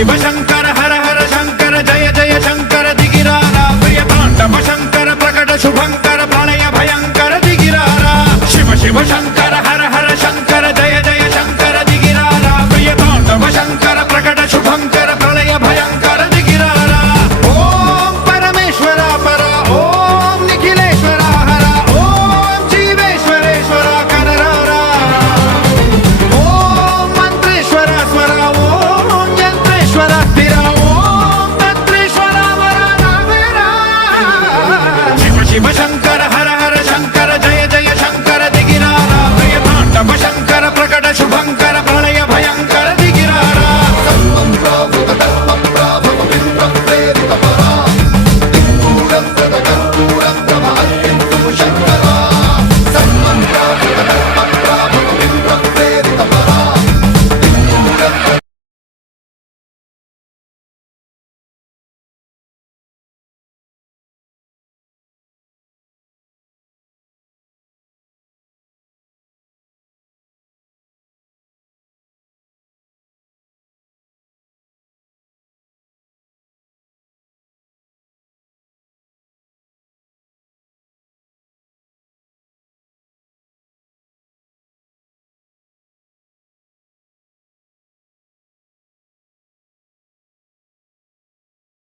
शिव शंकर हर हर शंकर जय जय शंकर दिगिरारा प्रिय तांडव शंकर प्रकट शुभंकर प्रलय भयंकर दिगिरारा शिव शिव शंकर